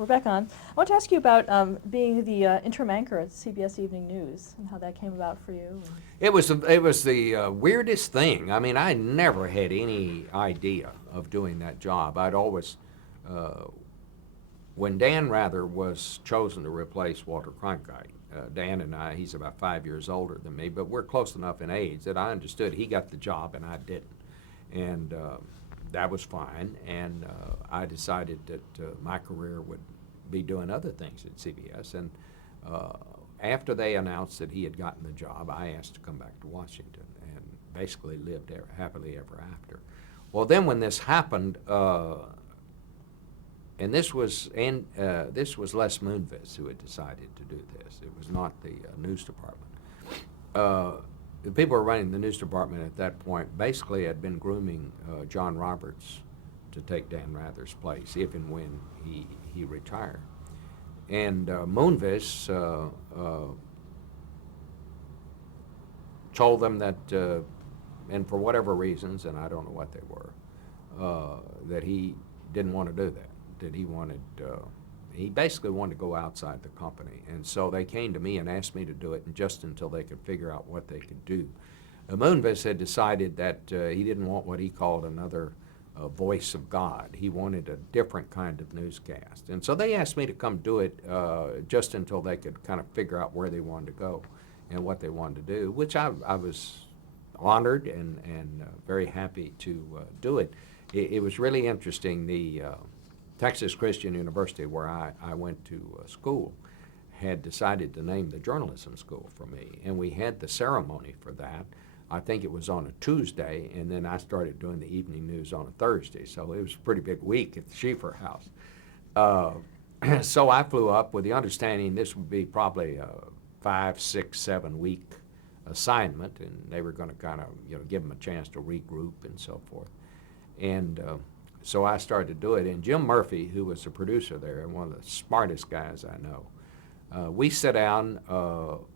we're back on. I want to ask you about being the interim anchor at CBS Evening News and how that came about for you. It was the weirdest thing. I mean, I never had any idea of doing that job. I'd always, when Dan Rather was chosen to replace Walter Cronkite, Dan and I, he's about 5 years older than me, but we're close enough in age that I understood he got the job and I didn't. And that was fine. And I decided that my career would be doing other things at CBS. And after they announced that he had gotten the job, I asked to come back to Washington and basically lived there happily ever after. Well, then when this happened, and this was Les Moonves who had decided to do this. It was not the news department. The people who were running the news department at that point basically had been grooming John Roberts to take Dan Rather's place if and when he retired. And Moonves told them that, and for whatever reasons, and I don't know what they were, that he didn't want to do that. That he basically wanted to go outside the company. And so they came to me and asked me to do it, and just until they could figure out what they could do. Moonves had decided that he didn't want what he called another voice of God. He wanted a different kind of newscast. And so they asked me to come do it just until they could kind of figure out where they wanted to go and what they wanted to do, which I was honored and very happy to do it. It was really interesting. The Texas Christian University, where I went to school, had decided to name the journalism school for me, and we had the ceremony for that. I think it was on a Tuesday, and then I started doing the evening news on a Thursday, so it was a pretty big week at the Schieffer house. So I flew up with the understanding this would be probably a 5, 6, 7 week assignment, and they were going to kind of give them a chance to regroup and so forth. And so I started to do it, and Jim Murphy, who was the producer there and one of the smartest guys I know, we sat down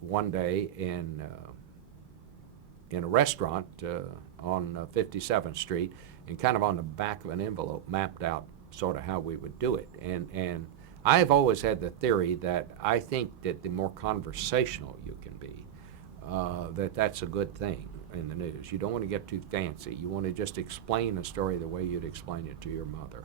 one day in a restaurant on 57th Street, and kind of on the back of an envelope mapped out sort of how we would do it. And I've always had the theory that I think that the more conversational you can be, that's a good thing in the news. You don't want to get too fancy. You want to just explain a story the way you'd explain it to your mother.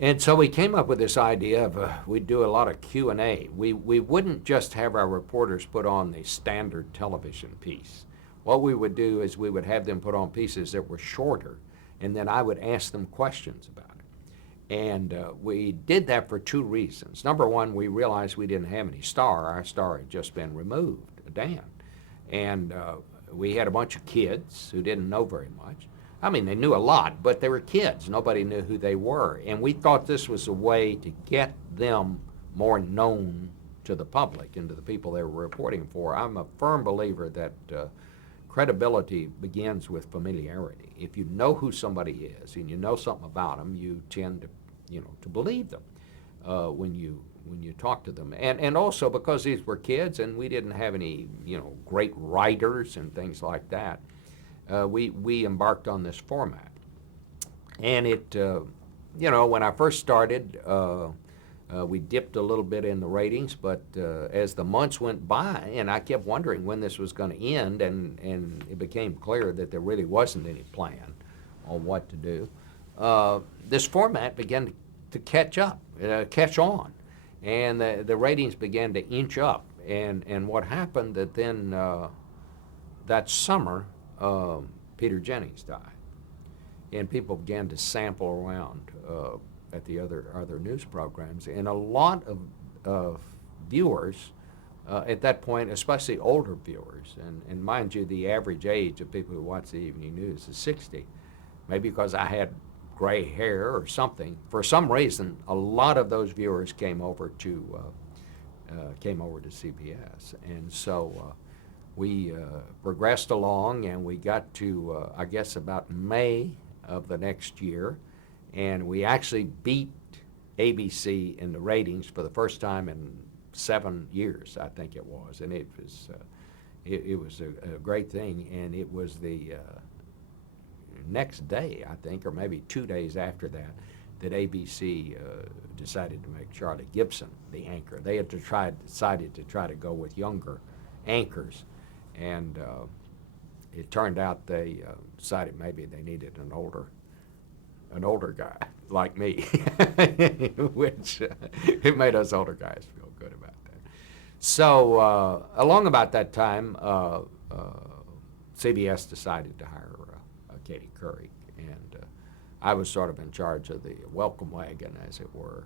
And so we came up with this idea of we'd do a lot of Q&A. We wouldn't just have our reporters put on the standard television piece. What we would do is we would have them put on pieces that were shorter, and then I would ask them questions about it. And we did that for two reasons. Number one, we realized we didn't have any star. Our star had just been removed, Dan. And we had a bunch of kids who didn't know very much. I mean, they knew a lot, but they were kids. Nobody knew who they were. And we thought this was a way to get them more known to the public and to the people they were reporting for. I'm a firm believer that credibility begins with familiarity. If you know who somebody is and you know something about them, you tend to believe them when you talk to them. And also because these were kids and we didn't have any great writers and things like that, we embarked on this format. And it when I first started, we dipped a little bit in the ratings, but as the months went by, and I kept wondering when this was going to end, and it became clear that there really wasn't any plan on what to do, this format began to catch on, and the ratings began to inch up. And what happened that then that summer, Peter Jennings died, and people began to sample around at the other news programs, and a lot of viewers at that point, especially older viewers, and mind you, the average age of people who watch the evening news is 60, maybe because I had gray hair or something. For some reason, a lot of those viewers came over to CBS, and so we progressed along, and we got to I guess about May of the next year, and we actually beat ABC in the ratings for the first time in 7 years, I think it was, and it was a great thing. And it was the next day, I think, or maybe 2 days after that, that ABC decided to make Charlie Gibson the anchor. They had decided to try to go with younger anchors, and it turned out they decided maybe they needed an older guy like me, which it made us older guys feel good about that. So along about that time, CBS decided to hire Katie Couric, and I was sort of in charge of the welcome wagon, as it were,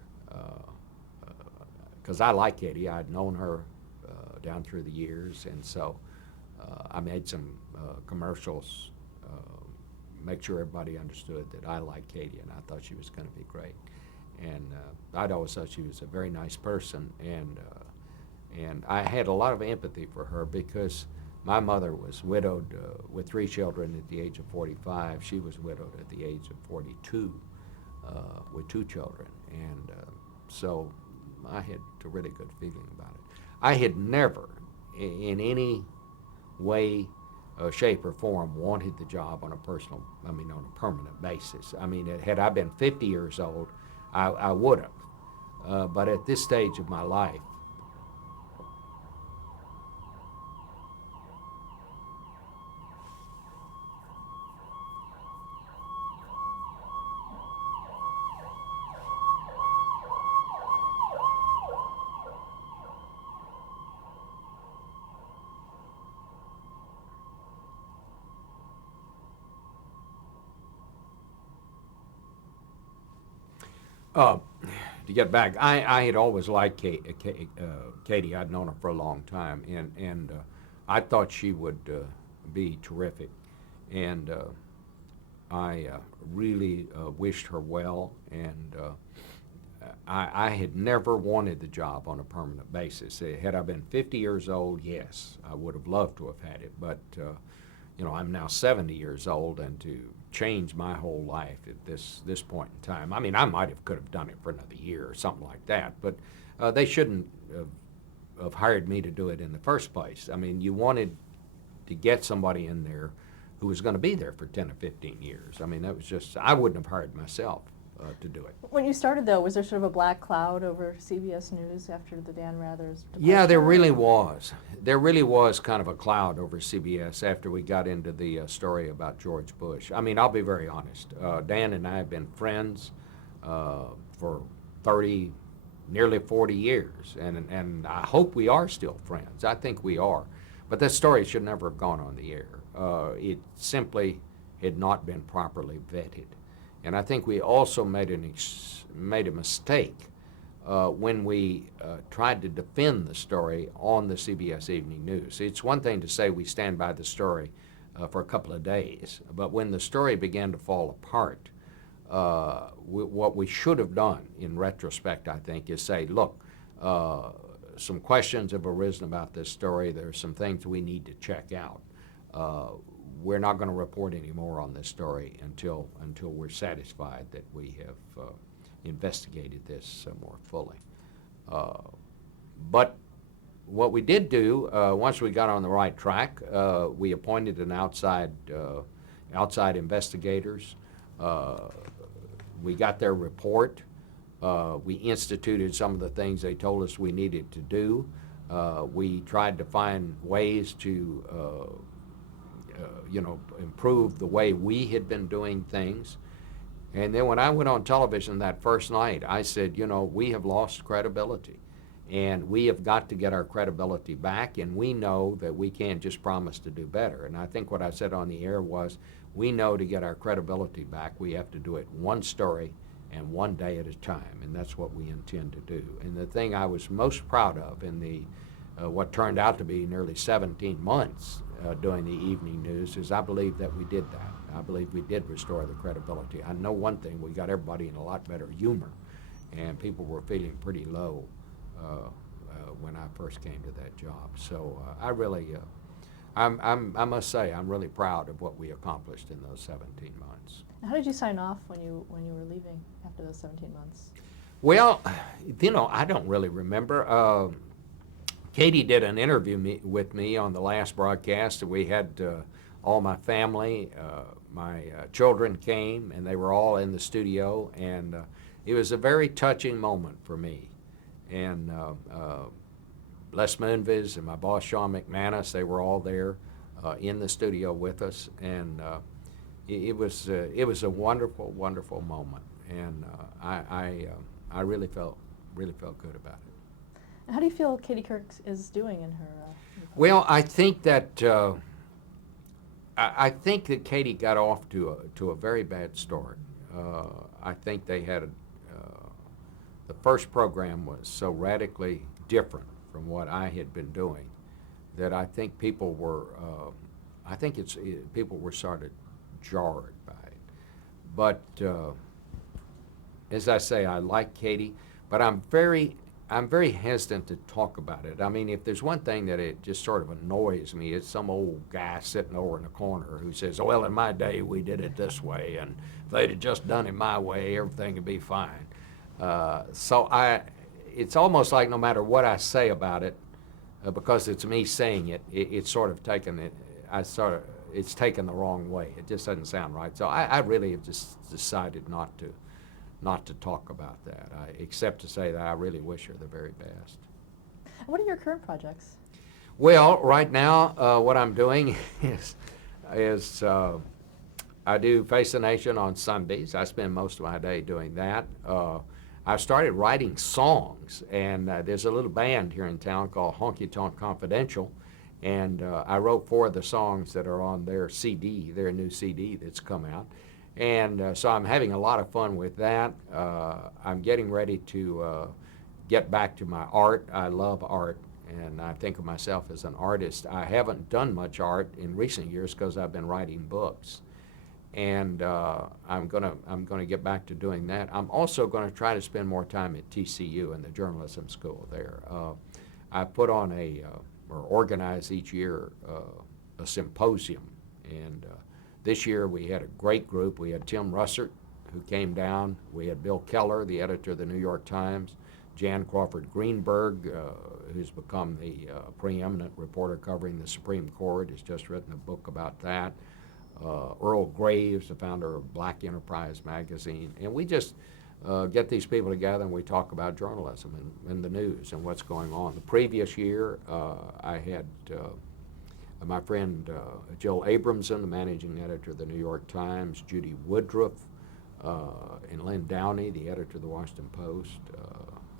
because I like Katie. I'd known her down through the years, and so I made some commercials, make sure everybody understood that I like Katie, and I thought she was going to be great. And I'd always thought she was a very nice person, and I had a lot of empathy for her because my mother was widowed with 3 children at the age of 45. She was widowed at the age of 42 with 2 children, and so I had a really good feeling about it. I had never, in any way, shape, or form, wanted the job on a permanent basis. I mean, had I been 50 years old, I would have. But at this stage of my life, to get back, I had always liked Katie. I'd known her for a long time, and I thought she would be terrific. And I really wished her well, and I had never wanted the job on a permanent basis. Had I been 50 years old, yes, I would have loved to have had it, but I'm now 70 years old, and to change my whole life at this point in time. I mean, I could have done it for another year or something like that, but they shouldn't have hired me to do it in the first place. I mean, you wanted to get somebody in there who was going to be there for 10 or 15 years. I mean, that was just, I wouldn't have hired myself to do it. When you started, though, was there sort of a black cloud over CBS News after the Dan Rather's departure? Yeah, there really was. There really was kind of a cloud over CBS after we got into the story about George Bush. I mean, I'll be very honest. Dan and I have been friends for nearly 40 years, and I hope we are still friends. I think we are. But that story should never have gone on the air. It simply had not been properly vetted. And I think we also made a mistake when we tried to defend the story on the CBS Evening News. It's one thing to say we stand by the story for a couple of days, but when the story began to fall apart, what we should have done in retrospect, I think, is say, look, some questions have arisen about this story. There are some things we need to check out. We're not going to report any more on this story until we're satisfied that we have investigated this more fully. But what we did do, once we got on the right track, we appointed an outside investigators. We got their report. We instituted some of the things they told us we needed to do. We tried to find ways to improve the way we had been doing things. And then when I went on television that first night, I said, we have lost credibility, and we have got to get our credibility back, and we know that we can't just promise to do better. And I think what I said on the air was, we know to get our credibility back, we have to do it one story and one day at a time, and that's what we intend to do. And the thing I was most proud of in the what turned out to be nearly 17 months doing the evening news is I believe that we did that. I believe we did restore the credibility. I know one thing, we got everybody in a lot better humor, and people were feeling pretty low when I first came to that job. So I really, I must say, I'm really proud of what we accomplished in those 17 months. How did you sign off when you were leaving after those 17 months? Well, I don't really remember. Katie did an interview with me on the last broadcast. We had all my family, my children came, and they were all in the studio. And it was a very touching moment for me. And Les Moonves and my boss Sean McManus, they were all there in the studio with us, and it was a wonderful, wonderful moment, and I really felt good about it. And how do you feel Katie Couric is doing in her? Well, I think that I think that Katie got off to a very bad start. I think they had the first program was so radically different from what I had been doing that I think people were people were sort of jarred by it. But as I say, I like Katie, but I'm very hesitant to talk about it. I mean, if there's one thing that it just sort of annoys me, it's some old guy sitting over in the corner who says, well, in my day we did it this way, and if they'd have just done it my way, everything would be fine. It's almost like no matter what I say about it, because it's me saying it, it's sort of taken it, it's taken the wrong way. It just doesn't sound right. So I really have just decided not to talk about that, except to say that I really wish her the very best. What are your current projects? Well, right now, what I'm doing is I do Face the Nation on Sundays. I spend most of my day doing that. I've started writing songs, and there's a little band here in town called Honky Tonk Confidential, and I wrote 4 of the songs that are on their CD, their new CD that's come out. And so I'm having a lot of fun with that. I'm getting ready to get back to my art. I love art, and I think of myself as an artist. I haven't done much art in recent years because I've been writing books. And I'm gonna get back to doing that. I'm also going to try to spend more time at TCU in the journalism school there. I put on or organize each year a symposium, and this year we had a great group. We had Tim Russert, who came down. We had Bill Keller, the editor of the New York Times, Jan Crawford Greenberg, who's become the preeminent reporter covering the Supreme Court, has just written a book about that. Earl Graves, the founder of Black Enterprise magazine, and we just get these people together and we talk about journalism and the news and what's going on. The previous year, I had my friend Jill Abramson, the managing editor of the New York Times, Judy Woodruff, and Lynn Downey, the editor of the Washington Post.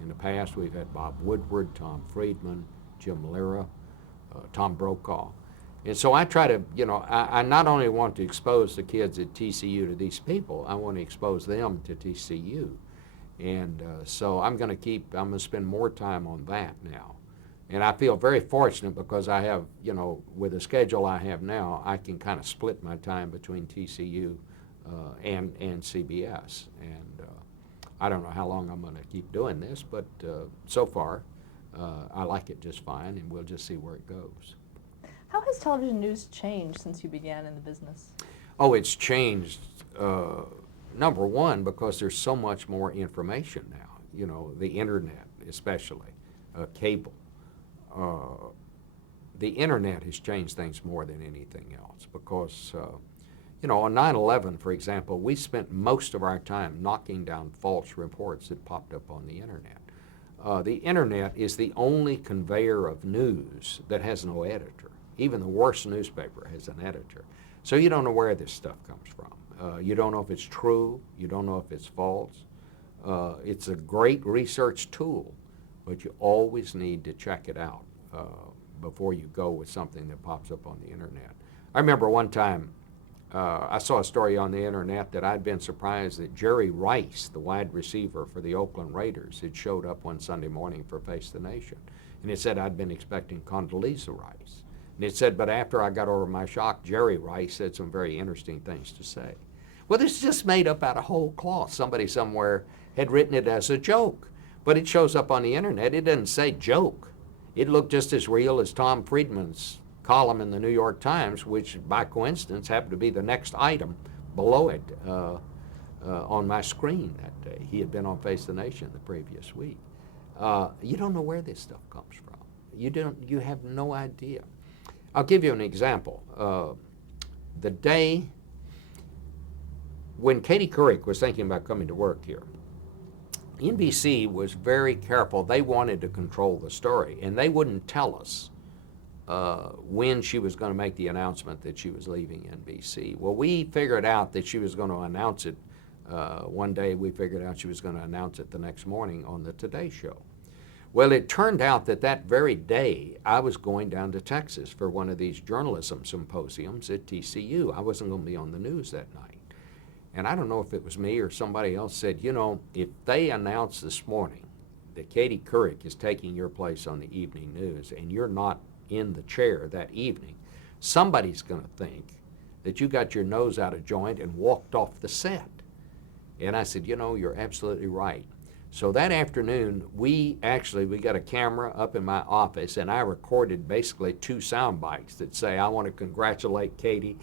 In the past, we've had Bob Woodward, Tom Friedman, Jim Lira, Tom Brokaw. And so I try to, I not only want to expose the kids at TCU to these people, I want to expose them to TCU. And so I'm going to spend more time on that now. And I feel very fortunate because I have, with the schedule I have now, I can kind of split my time between TCU and CBS. And I don't know how long I'm going to keep doing this, but so far I like it just fine, and we'll just see where it goes. How has television news changed since you began in the business? Oh, it's changed, number one, because there's so much more information now, the internet especially, cable. The internet has changed things more than anything else because, on 9/11, for example, we spent most of our time knocking down false reports that popped up on the internet. The internet is the only conveyor of news that has no editor. Even the worst newspaper has an editor. So you don't know where this stuff comes from. You don't know if it's true. You don't know if it's false. It's a great research tool, but you always need to check it out before you go with something that pops up on the internet. I remember one time I saw a story on the internet that I'd been surprised that Jerry Rice, the wide receiver for the Oakland Raiders, had showed up one Sunday morning for Face the Nation. And it said I'd been expecting Condoleezza Rice. And it said, but after I got over my shock, Jerry Rice said some very interesting things to say. Well, this is just made up out of whole cloth. Somebody somewhere had written it as a joke. But it shows up on the internet. It doesn't say joke. It looked just as real as Tom Friedman's column in the New York Times, which by coincidence happened to be the next item below it on my screen that day. He had been on Face the Nation the previous week. You don't know where this stuff comes from. You have no idea. I'll give you an example. The day when Katie Couric was thinking about coming to work here, NBC was very careful. They wanted to control the story, and they wouldn't tell us when she was going to make the announcement that she was leaving NBC. Well, we figured out that she was going to announce it one day. We figured out she was going to announce it the next morning on the Today Show. Well, it turned out that that very day I was going down to Texas for one of these journalism symposiums at TCU. I wasn't going to be on the news that night. And I don't know if it was me or somebody else said, you know, if they announce this morning that Katie Couric is taking your place on the evening news and you're not in the chair that evening, somebody's going to think that you got your nose out of joint and walked off the set. And I said, you know, you're absolutely right. So that afternoon, we got a camera up in my office, and I recorded basically 2 sound bites that say, I want to congratulate Katie.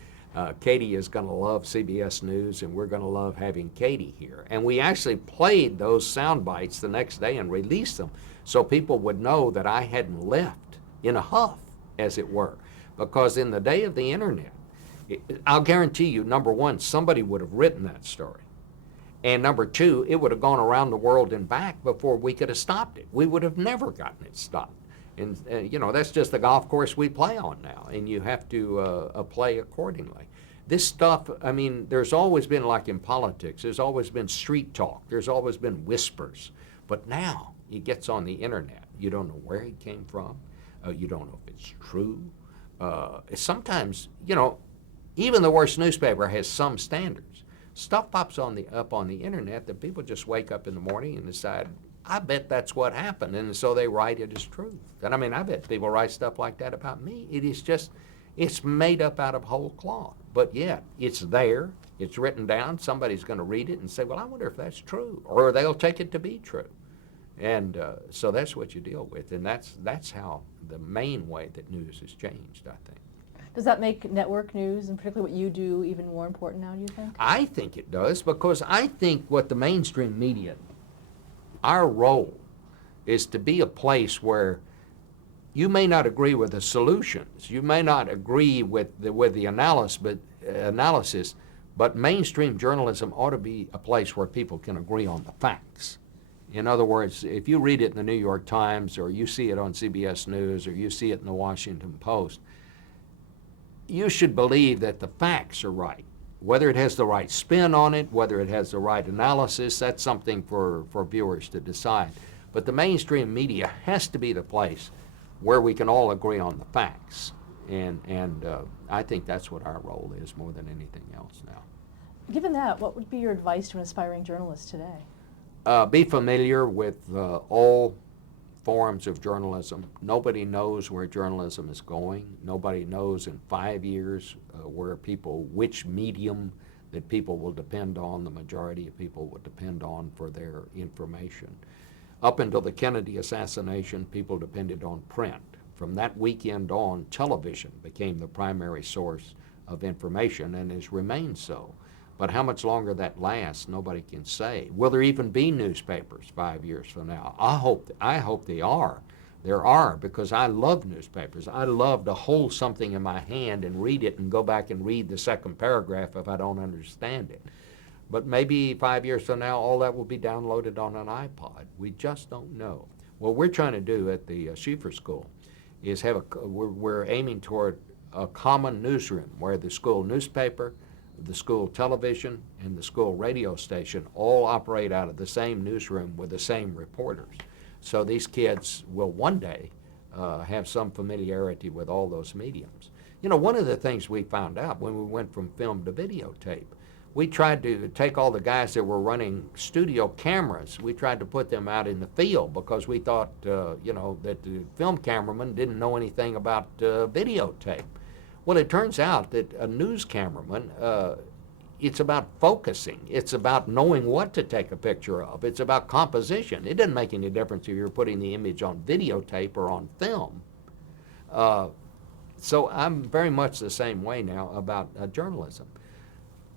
Katie is going to love CBS News, and we're going to love having Katie here. And we actually played those sound bites the next day and released them so people would know that I hadn't left in a huff, as it were. Because in the day of the internet, I'll guarantee you, number one, somebody would have written that story. And number 2, it would have gone around the world and back before we could have stopped it. We would have never gotten it stopped. And you know, that's just the golf course we play on now, and you have to play accordingly. This stuff, I mean, there's always been, like in politics, there's always been street talk. There's always been whispers. But now it gets on the internet. You don't know where it came from. You don't know if it's true. Sometimes, you know, even the worst newspaper has some standards. Stuff pops up on the internet that people just wake up in the morning and decide, I bet that's what happened, and so they write it as truth. And I mean, I bet people write stuff like that about me. It is just, it's made up out of whole cloth. But yet, it's there, it's written down, somebody's going to read it and say, well, I wonder if that's true, or they'll take it to be true. And so that's what you deal with, and that's how the main way that news has changed, I think. Does that make network news, and particularly what you do, even more important now, do you think? I think it does, because I think what the mainstream media, our role is to be a place where you may not agree with the solutions, you may not agree with the analysis, but mainstream journalism ought to be a place where people can agree on the facts. In other words, if you read it in the New York Times, or you see it on CBS News, or you see it in the Washington Post, you should believe that the facts are right. Whether it has the right spin on it, whether it has the right analysis, that's something for viewers to decide. But the mainstream media has to be the place where we can all agree on the facts. And I think that's what our role is more than anything else now. Given that, what would be your advice to an aspiring journalist today? Be familiar with all forms of journalism. Nobody knows where journalism is going. Nobody knows in 5 years which medium that people will depend on, the majority of people will depend on for their information. Up until the Kennedy assassination, people depended on print. From that weekend on, television became the primary source of information and has remained so. But how much longer that lasts, nobody can say. Will there even be newspapers 5 years from now? I hope they are. There are, because I love newspapers. I love to hold something in my hand and read it and go back and read the second paragraph if I don't understand it. But maybe 5 years from now, all that will be downloaded on an iPod. We just don't know. What we're trying to do at the Schieffer School is we're aiming toward a common newsroom where the school newspaper, the school television, and the school radio station all operate out of the same newsroom with the same reporters. So these kids will one day have some familiarity with all those mediums. You know, one of the things we found out when we went from film to videotape, we tried to take all the guys that were running studio cameras, we tried to put them out in the field because we thought, you know, that the film cameraman didn't know anything about videotape. Well, it turns out that a news cameraman, it's about focusing. It's about knowing what to take a picture of. It's about composition. It doesn't make any difference if you're putting the image on videotape or on film. So I'm very much the same way now about journalism.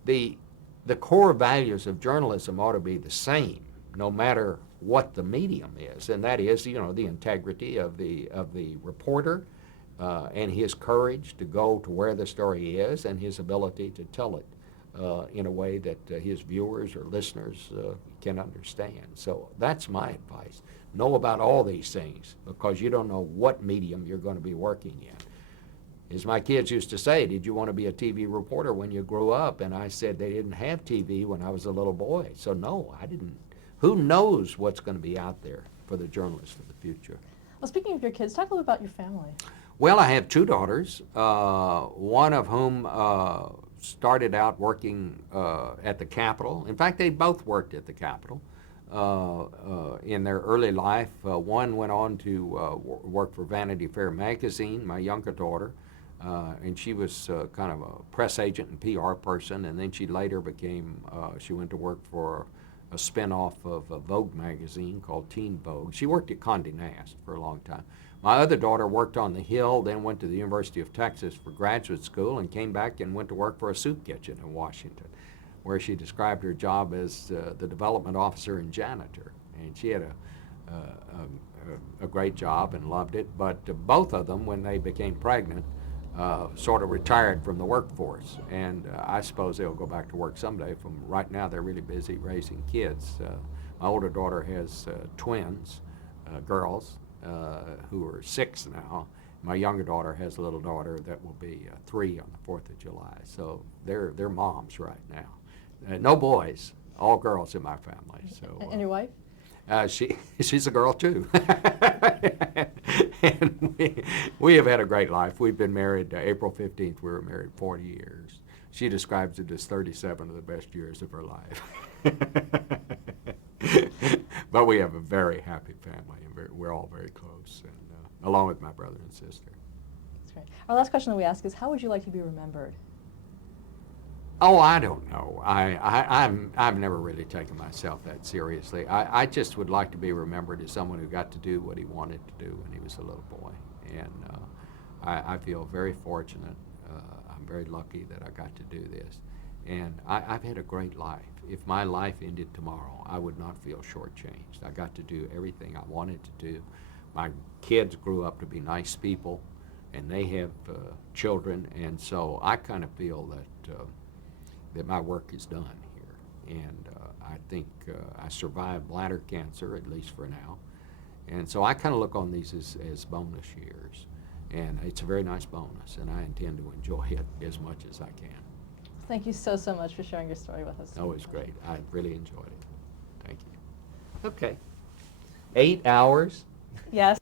The core values of journalism ought to be the same, no matter what the medium is, and that is, you know, the integrity of the reporter, and his courage to go to where the story is, and his ability to tell it in a way that his viewers or listeners can understand. So that's my advice. Know about all these things, because you don't know what medium you're going to be working in. As my kids used to say, did you want to be a TV reporter when you grew up? And I said they didn't have TV when I was a little boy. So no, I didn't. Who knows what's going to be out there for the journalists of the future? Well, speaking of your kids, talk a little about your family. Well, I have two daughters, one of whom started out working at the Capitol. In fact, they both worked at the Capitol in their early life. One went on to work for Vanity Fair magazine, my younger daughter, and she was kind of a press agent and PR person, and then she later became, she went to work for a spinoff of Vogue magazine called Teen Vogue. She worked at Condé Nast for a long time. My other daughter worked on the Hill, then went to the University of Texas for graduate school, and came back and went to work for a soup kitchen in Washington, where she described her job as the development officer and janitor. And she had a great job and loved it, but both of them, when they became pregnant, sort of retired from the workforce. And I suppose they'll go back to work someday. From right now, they're really busy raising kids. My older daughter has twins, girls, who are 6 now. My younger daughter has a little daughter that will be 3 on the 4th of July. So they're moms right now. No boys, all girls in my family. So. And your wife? She's a girl too. And we have had a great life. We've been married, April 15th, we were married 40 years. She describes it as 37 of the best years of her life. But we have a very happy family, and we're all very close, and along with my brother and sister. That's great. Our last question that we ask is, how would you like to be remembered? Oh, I don't know. I've never really taken myself that seriously. I just would like to be remembered as someone who got to do what he wanted to do when he was a little boy. And I feel very fortunate. I'm very lucky that I got to do this. And I've had a great life. If my life ended tomorrow, I would not feel shortchanged. I got to do everything I wanted to do. My kids grew up to be nice people, and they have children. And so I kind of feel that my work is done here. And I think I survived bladder cancer, at least for now. And so I kind of look on these as bonus years. And it's a very nice bonus, and I intend to enjoy it as much as I can. Thank you so, so much for sharing your story with us. Oh, it was great. I really enjoyed it. Thank you. Okay. 8 hours. Yes.